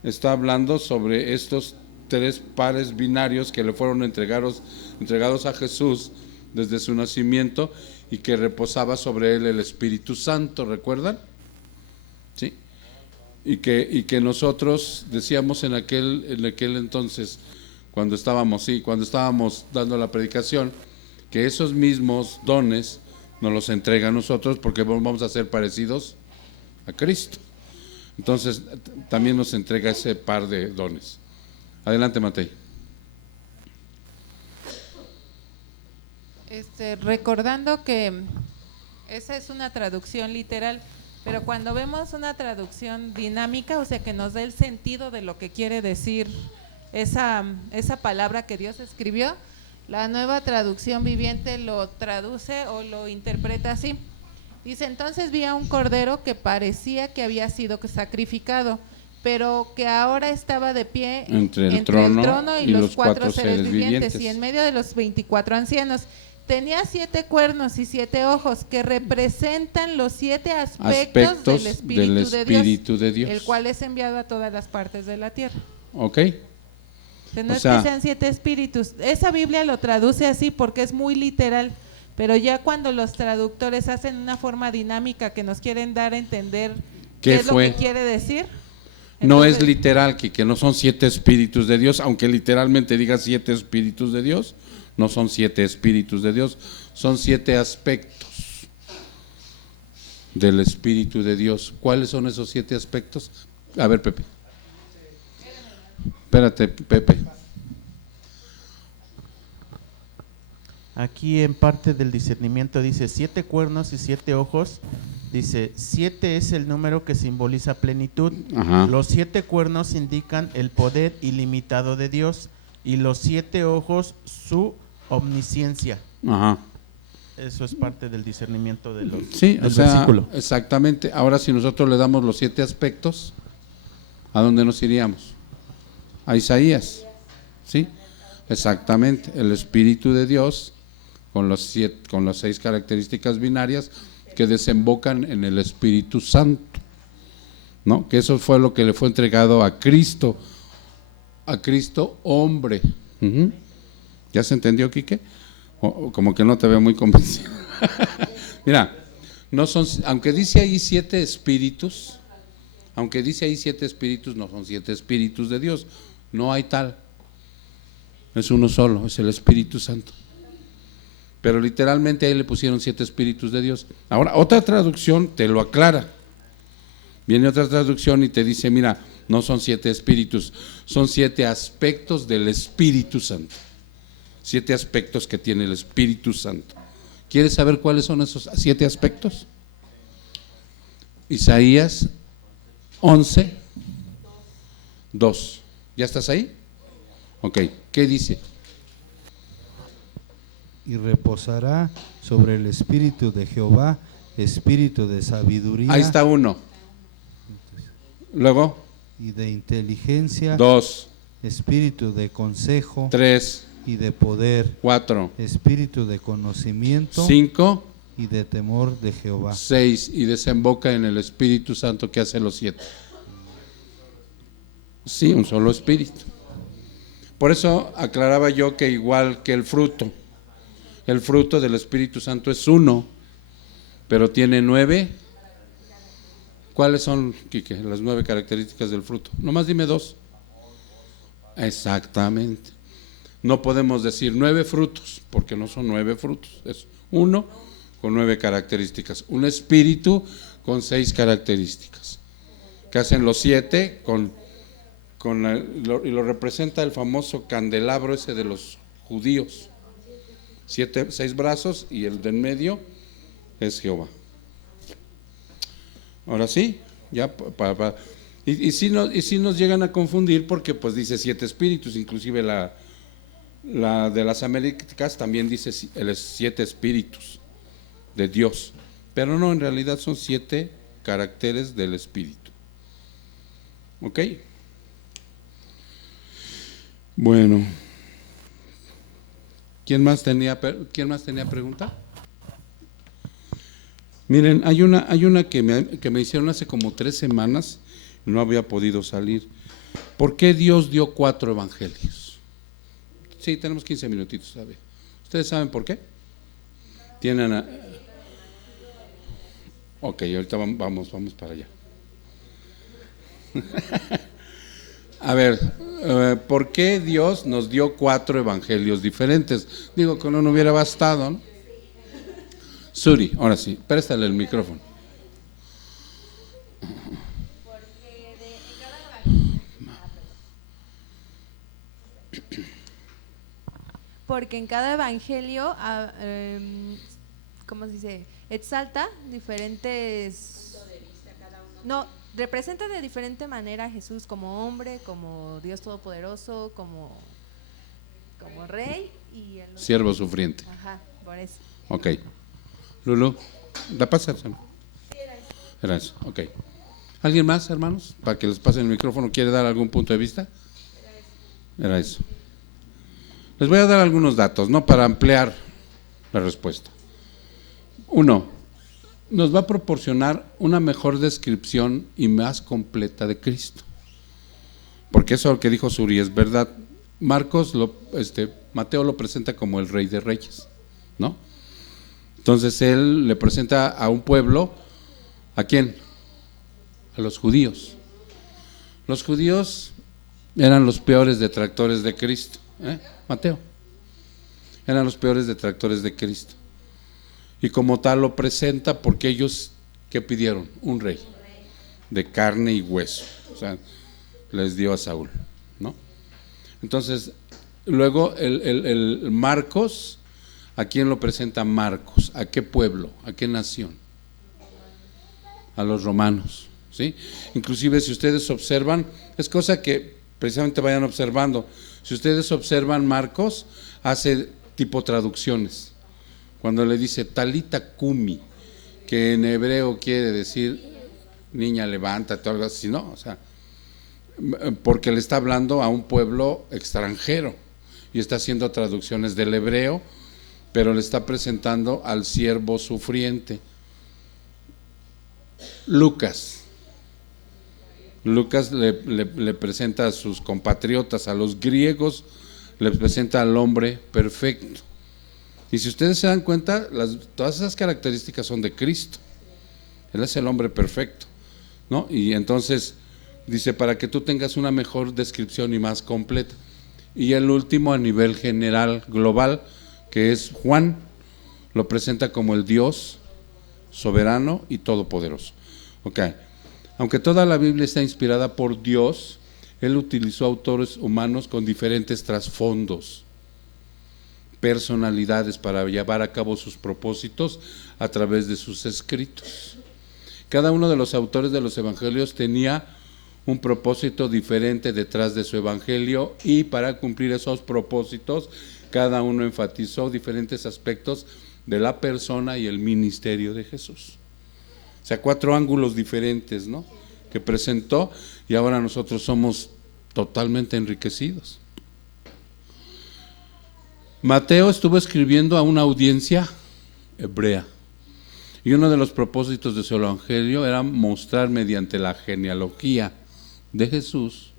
está hablando sobre estos 3 pares binarios que le fueron entregados a Jesús desde su nacimiento y que reposaba sobre él el Espíritu Santo, ¿recuerdan? ¿Sí? Y que nosotros decíamos en aquel entonces, cuando estábamos dando la predicación, que esos mismos dones nos los entrega a nosotros porque vamos a ser parecidos a Cristo. Entonces también nos entrega ese par de dones. Adelante, Matei. Recordando que esa es una traducción literal, pero cuando vemos una traducción dinámica, o sea que nos da el sentido de lo que quiere decir esa palabra que Dios escribió, la Nueva Traducción Viviente lo traduce o lo interpreta así. Dice, entonces vi a un cordero que parecía que había sido sacrificado, pero que ahora estaba de pie entre el trono y los 4 seres vivientes y en medio de los 24 ancianos. Tenía 7 cuernos y 7 ojos que representan los 7 aspectos del Espíritu de Dios, el cual es enviado a todas las partes de la tierra. Ok. No es que sean 7 espíritus. Esa Biblia lo traduce así porque es muy literal, pero ya cuando los traductores hacen una forma dinámica que nos quieren dar a entender qué es lo que quiere decir. Entonces, no es literal, que no son 7 espíritus de Dios, aunque literalmente diga 7 espíritus de Dios. No son 7 espíritus de Dios, son 7 aspectos del Espíritu de Dios. ¿Cuáles son esos 7 aspectos? A ver, Pepe. Espérate, Pepe. Aquí en parte del discernimiento dice 7 cuernos y 7 ojos. Dice 7 es el número que simboliza plenitud. Ajá. Los 7 cuernos indican el poder ilimitado de Dios y los 7 ojos su omnisciencia. Ajá. Eso es parte del discernimiento de los sí, del versículo. Exactamente. Ahora si nosotros le damos los 7 aspectos, ¿a dónde nos iríamos? A Isaías. ¿Sí? Exactamente. El Espíritu de Dios con las 6 características binarias que desembocan en el Espíritu Santo, ¿no? Que eso fue lo que le fue entregado a Cristo hombre. ¿Ya se entendió, Quique? Como que no te veo muy convencido. Mira, no son, aunque dice ahí 7 espíritus, no son 7 espíritus de Dios, no hay tal. Es uno solo, es el Espíritu Santo. Pero literalmente ahí le pusieron 7 espíritus de Dios. Ahora, otra traducción te lo aclara. Viene otra traducción y te dice, mira, no son 7 espíritus, son 7 aspectos del Espíritu Santo. 7 aspectos que tiene el Espíritu Santo. ¿Quieres saber cuáles son esos 7 aspectos? Isaías 11, 2. ¿Ya estás ahí? Ok, ¿qué dice? Y reposará sobre el espíritu de Jehová, espíritu de sabiduría. Ahí está 1. Luego. Y de inteligencia. 2. Espíritu de consejo. 3. Y de poder. 4. Espíritu de conocimiento. 5. Y de temor de Jehová. 6. Y desemboca en el Espíritu Santo que hace los 7. Sí, un solo espíritu. Por eso aclaraba yo que igual que el fruto del Espíritu Santo es 1, pero tiene 9. ¿Cuáles son, Quique, las 9 características del fruto? Nomás dime 2. Exactamente. No podemos decir 9 frutos, porque no son 9 frutos. Es 1 con 9 características. Un espíritu con 6 características. Que hacen los 7 y lo representa el famoso candelabro ese de los judíos. 6 brazos y el de en medio es Jehová. Ahora sí, ya y si nos llegan a confundir porque pues dice 7 espíritus, inclusive la de las Américas también dice 7 espíritus de Dios, pero no, en realidad son 7 caracteres del espíritu. ¿Ok? Bueno, ¿quién más tenía pregunta? Miren, hay una que me hicieron hace como 3 semanas, no había podido salir. ¿Por qué Dios dio 4 evangelios? Sí, tenemos 15 minutitos, ¿sabe? ¿Ustedes saben por qué? Ok, ahorita vamos para allá. A ver, ¿por qué Dios nos dio 4 evangelios diferentes? Digo, que no hubiera bastado, ¿no? Suri, ahora sí, préstale el micrófono. Porque en cada evangelio, ¿cómo se dice? Exalta diferentes, no, representa de diferente manera a Jesús como hombre, como Dios todopoderoso, como rey y el siervo sufriente. Ajá, por eso. Ok. Lulu, ¿la pasas? Era eso, ok. ¿Alguien más, hermanos? Para que les pase el micrófono, ¿quiere dar algún punto de vista? Era eso. Les voy a dar algunos datos, ¿no? Para ampliar la respuesta. 1. Nos va a proporcionar una mejor descripción y más completa de Cristo. Porque eso que dijo Suri es verdad. Mateo lo presenta como el Rey de Reyes, ¿no? Entonces él le presenta a un pueblo, ¿a quién? A los judíos. Los judíos eran los peores detractores de Cristo, Mateo. Eran los peores detractores de Cristo. Y como tal lo presenta porque ellos, ¿qué pidieron? Un rey de carne y hueso. O sea, les dio a Saúl, ¿no? Entonces, luego el Marcos, ¿a quién lo presenta Marcos? ¿A qué pueblo? ¿A qué nación? A los romanos, ¿sí? Inclusive si ustedes observan, es cosa que precisamente vayan observando. Si ustedes observan, Marcos hace tipo traducciones. Cuando le dice talita cumi, que en hebreo quiere decir niña levántate o algo así, ¿no? O sea, porque le está hablando a un pueblo extranjero y está haciendo traducciones del hebreo, pero le está presentando al siervo sufriente. Lucas le presenta a sus compatriotas, a los griegos, le presenta al hombre perfecto. Y si ustedes se dan cuenta, todas esas características son de Cristo. Él es el hombre perfecto, ¿no? Y entonces dice, para que tú tengas una mejor descripción y más completa. Y el último, a nivel general, global, que es Juan, lo presenta como el Dios soberano y todopoderoso. Ok. Aunque toda la Biblia está inspirada por Dios, Él utilizó autores humanos con diferentes trasfondos, personalidades para llevar a cabo sus propósitos a través de sus escritos. Cada uno de los autores de los evangelios tenía un propósito diferente detrás de su evangelio, y para cumplir esos propósitos cada uno enfatizó diferentes aspectos de la persona y el ministerio de Jesús. O sea, 4 ángulos diferentes, ¿no?, que presentó, y ahora nosotros somos totalmente enriquecidos. Mateo estuvo escribiendo a una audiencia hebrea, y uno de los propósitos de su evangelio era mostrar mediante la genealogía de Jesús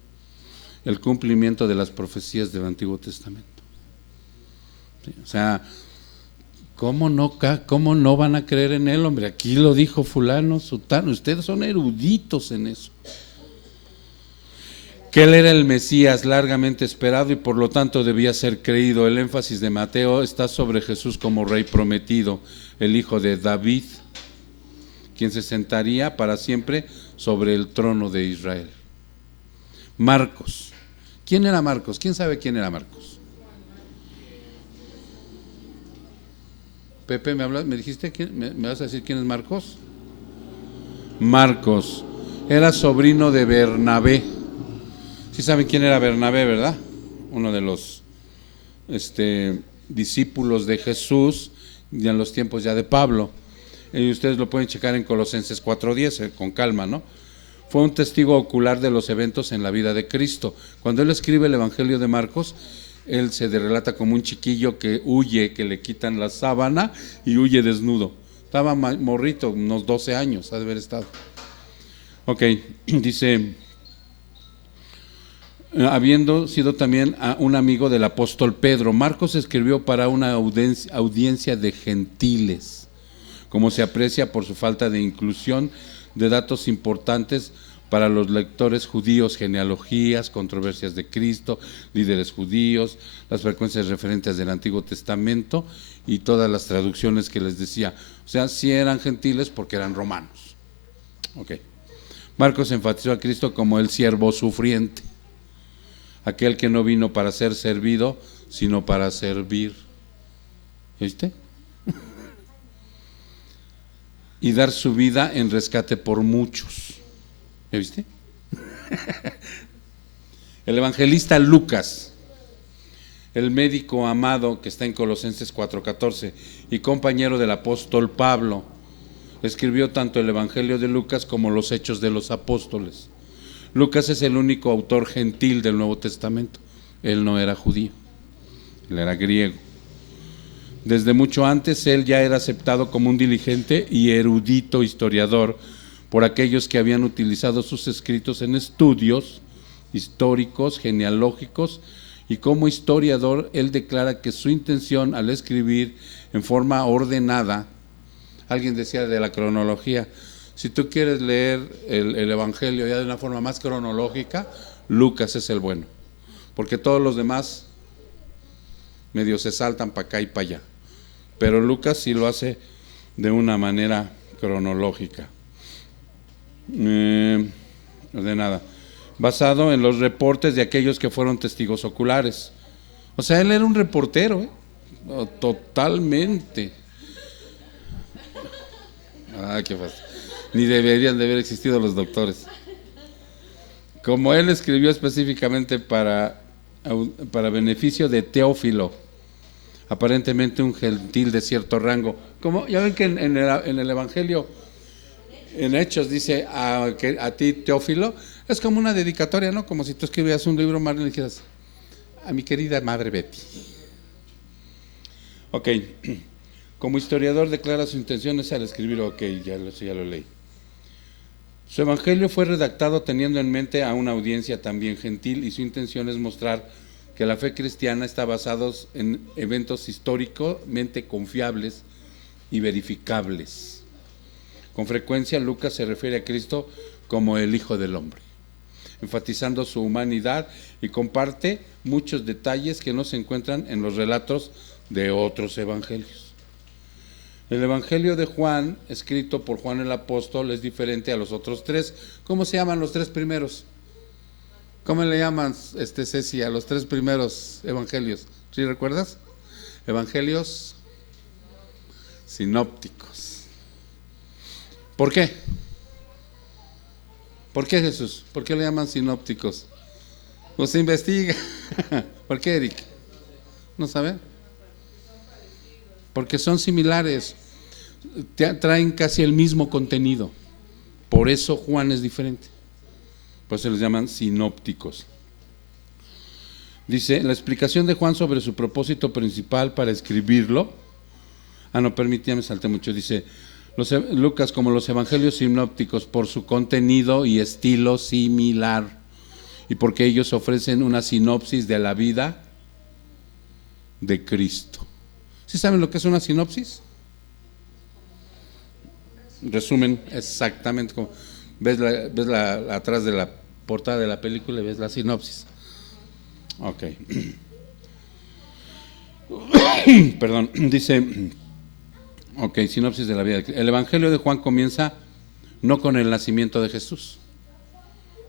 el cumplimiento de las profecías del Antiguo Testamento. Sí, o sea, ¿cómo no van a creer en él, hombre? Aquí lo dijo fulano, sutano, ustedes son eruditos en eso. Que él era el Mesías largamente esperado y por lo tanto debía ser creído. El énfasis de Mateo está sobre Jesús como rey prometido, el hijo de David, quien se sentaría para siempre sobre el trono de Israel. Marcos. ¿Quién era Marcos? ¿Quién sabe quién era Marcos? Pepe, ¿me dijiste me vas a decir quién es Marcos? Marcos era sobrino de Bernabé. Sí saben quién era Bernabé, ¿verdad? Uno de los discípulos de Jesús ya en los tiempos ya de Pablo. Y ustedes lo pueden checar en Colosenses 4:10, con calma, ¿no? Fue un testigo ocular de los eventos en la vida de Cristo. Cuando él escribe el Evangelio de Marcos, él se relata como un chiquillo que huye, que le quitan la sábana y huye desnudo. Estaba morrito, unos 12 años ha de haber estado. Ok, dice, habiendo sido también un amigo del apóstol Pedro, Marcos escribió para una audiencia de gentiles, como se aprecia por su falta de inclusión de datos importantes para los lectores judíos, genealogías, controversias de Cristo, líderes judíos, las frecuencias referentes del Antiguo Testamento y todas las traducciones que les decía. O sea, sí eran gentiles porque eran romanos. Ok. Marcos enfatizó a Cristo como el siervo sufriente, aquel que no vino para ser servido, sino para servir. ¿Viste? Y dar su vida en rescate por muchos. ¿Ya viste? El evangelista Lucas, el médico amado que está en Colosenses 4:14 y compañero del apóstol Pablo, escribió tanto el Evangelio de Lucas como los Hechos de los Apóstoles. Lucas es el único autor gentil del Nuevo Testamento. Él no era judío, él era griego. Desde mucho antes él ya era aceptado como un diligente y erudito historiador por aquellos que habían utilizado sus escritos en estudios históricos, genealógicos, y como historiador él declara que su intención al escribir en forma ordenada, alguien decía de la cronología, si tú quieres leer el Evangelio ya de una forma más cronológica, Lucas es el bueno, porque todos los demás medio se saltan para acá y para allá, pero Lucas sí lo hace de una manera cronológica, ordenada, basado en los reportes de aquellos que fueron testigos oculares. O sea, él era un reportero, totalmente. Qué fácil. Ni deberían de haber existido los doctores. Como él escribió específicamente para beneficio de Teófilo, aparentemente un gentil de cierto rango. Como ya ven que en el Evangelio, en Hechos, dice a ti, Teófilo, es como una dedicatoria, ¿no? Como si tú escribieras un libro más y le dijeras, a mi querida madre Betty. Ok, como historiador declara sus intenciones al escribir, ya lo leí. Su evangelio fue redactado teniendo en mente a una audiencia también gentil y su intención es mostrar que la fe cristiana está basada en eventos históricamente confiables y verificables. Con frecuencia Lucas se refiere a Cristo como el Hijo del Hombre, enfatizando su humanidad y comparte muchos detalles que no se encuentran en los relatos de otros evangelios. El Evangelio de Juan, escrito por Juan el Apóstol, es diferente a los otros tres. ¿Cómo se llaman los tres primeros? ¿Cómo le llaman, Ceci, a los tres primeros evangelios? ¿Sí recuerdas? Evangelios sinópticos. ¿Por qué? ¿Por qué, Jesús? ¿Por qué le llaman sinópticos? Pues se investiga. ¿Por qué, Eric? ¿No sabe? Porque son similares, traen casi el mismo contenido. Por eso Juan es diferente. Por eso se les llaman sinópticos. Dice, la explicación de Juan sobre su propósito principal para escribirlo. Permítame, salté mucho. Dice, Lucas, como los evangelios sinópticos, por su contenido y estilo similar, y porque ellos ofrecen una sinopsis de la vida de Cristo. ¿Sí saben lo que es una sinopsis? Resumen, exactamente como ves atrás de la portada de la película y ves la sinopsis. Ok. Perdón, dice, ok, sinopsis de la vida. El Evangelio de Juan comienza no con el nacimiento de Jesús.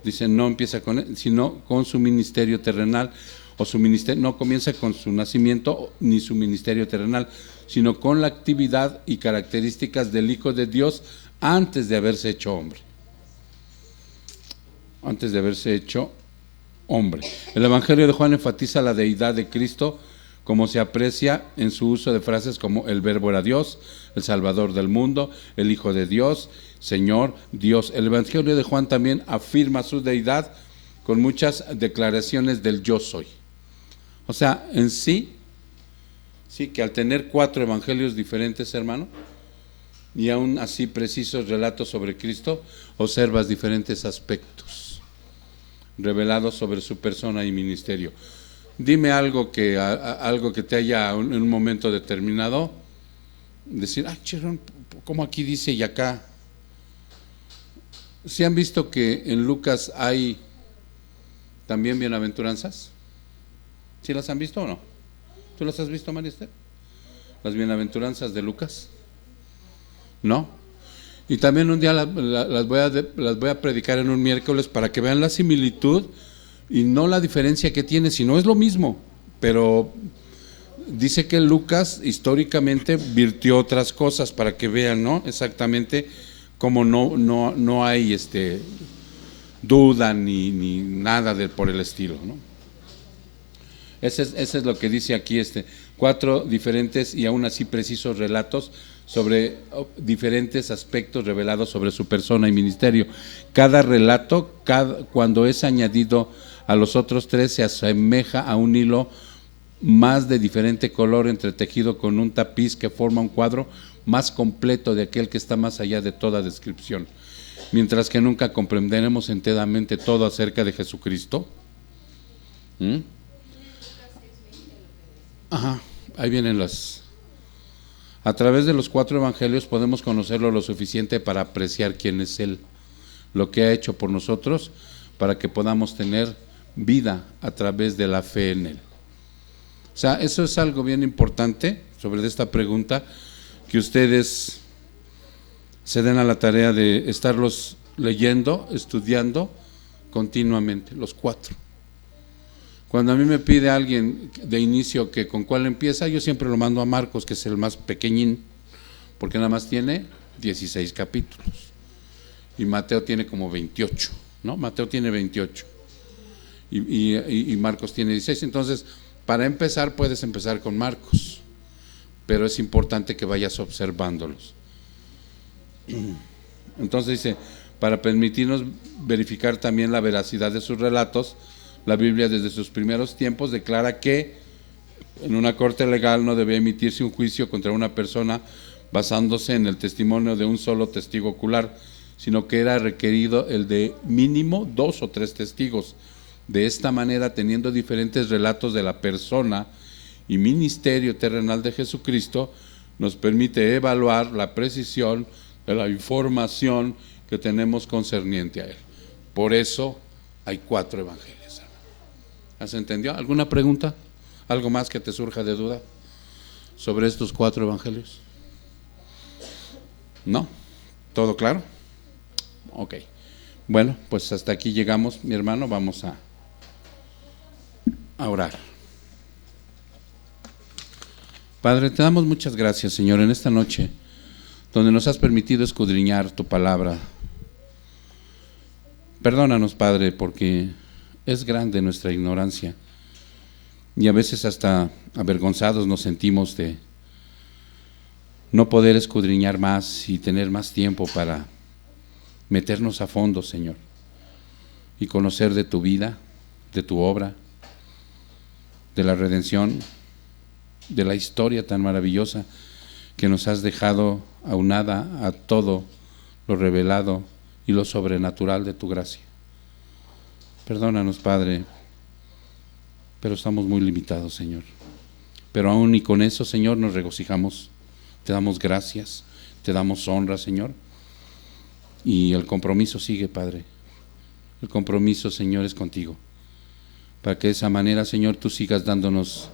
Dice, no empieza con él, sino con su ministerio terrenal. O su ministerio, no comienza con su nacimiento ni su ministerio terrenal, sino con la actividad y características del Hijo de Dios antes de haberse hecho hombre. Antes de haberse hecho hombre. El Evangelio de Juan enfatiza la deidad de Cristo, como se aprecia en su uso de frases como el Verbo era Dios, el Salvador del mundo, el Hijo de Dios, Señor, Dios. El Evangelio de Juan también afirma su deidad con muchas declaraciones del yo soy. O sea, en sí que al tener 4 evangelios diferentes, hermano, y aún así precisos relatos sobre Cristo, observas diferentes aspectos revelados sobre su persona y ministerio. Dime algo que te haya en un momento determinado decir, chirón, ¿cómo aquí dice y acá? ¿Sí han visto que en Lucas hay también bienaventuranzas? ¿Sí las han visto o no? ¿Tú las has visto, María Esther? Las bienaventuranzas de Lucas. ¿No? Y también un día las voy a predicar en un miércoles para que vean la similitud y no la diferencia que tiene, sino es lo mismo, pero dice que Lucas históricamente virtió otras cosas para que vean, ¿no? Exactamente cómo no hay duda ni nada por el estilo, ¿no? Ese es lo que dice aquí 4 diferentes y aún así precisos relatos sobre diferentes aspectos revelados sobre su persona y ministerio. Cada relato, cuando es añadido a los otros 3, se asemeja a un hilo más de diferente color entretejido con un tapiz que forma un cuadro más completo de aquel que está más allá de toda descripción. Mientras que nunca comprenderemos enteramente todo acerca de Jesucristo. Ahí vienen a través de los 4 evangelios podemos conocerlo lo suficiente para apreciar quién es Él, lo que ha hecho por nosotros, para que podamos tener vida a través de la fe en Él. O sea, eso es algo bien importante sobre esta pregunta, que ustedes se den a la tarea de estarlos leyendo, estudiando continuamente, los 4. Cuando a mí me pide alguien de inicio que con cuál empieza, yo siempre lo mando a Marcos, que es el más pequeñín, porque nada más tiene 16 capítulos. Y Mateo tiene como 28, ¿no? Mateo tiene 28 y Marcos tiene 16. Entonces, para empezar, puedes empezar con Marcos, pero es importante que vayas observándolos. Entonces dice, para permitirnos verificar también la veracidad de sus relatos, la Biblia desde sus primeros tiempos declara que en una corte legal no debe emitirse un juicio contra una persona basándose en el testimonio de un solo testigo ocular, sino que era requerido el de mínimo 2 o 3 testigos. De esta manera, teniendo diferentes relatos de la persona y ministerio terrenal de Jesucristo, nos permite evaluar la precisión de la información que tenemos concerniente a Él. Por eso hay 4 evangelios. ¿Has entendido? ¿Alguna pregunta? ¿Algo más que te surja de duda sobre estos 4 evangelios? ¿No? ¿Todo claro? Ok. Bueno, pues hasta aquí llegamos, mi hermano. Vamos a orar. Padre, te damos muchas gracias, Señor, en esta noche, donde nos has permitido escudriñar tu palabra. Perdónanos, Padre, porque es grande nuestra ignorancia y a veces hasta avergonzados nos sentimos de no poder escudriñar más y tener más tiempo para meternos a fondo, Señor, y conocer de tu vida, de tu obra, de la redención, de la historia tan maravillosa que nos has dejado aunada a todo lo revelado y lo sobrenatural de tu gracia. Perdónanos, Padre, pero estamos muy limitados, Señor. Pero aún y con eso, Señor, nos regocijamos, te damos gracias, te damos honra, Señor. Y el compromiso sigue, Padre. El compromiso, Señor, es contigo. Para que de esa manera, Señor, tú sigas dándonos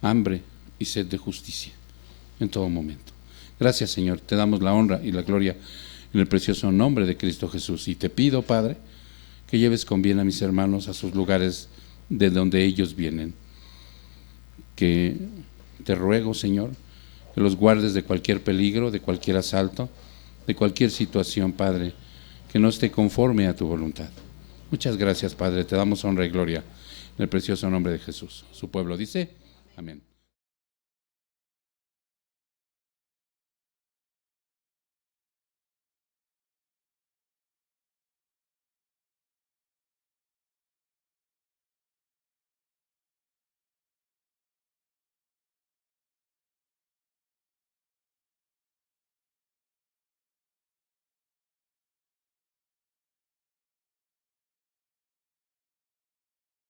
hambre y sed de justicia en todo momento. Gracias, Señor. Te damos la honra y la gloria en el precioso nombre de Cristo Jesús. Y te pido, Padre, que lleves con bien a mis hermanos a sus lugares de donde ellos vienen. Que te ruego, Señor, que los guardes de cualquier peligro, de cualquier asalto, de cualquier situación, Padre, que no esté conforme a tu voluntad. Muchas gracias, Padre. Te damos honra y gloria en el precioso nombre de Jesús. Su pueblo dice, amén.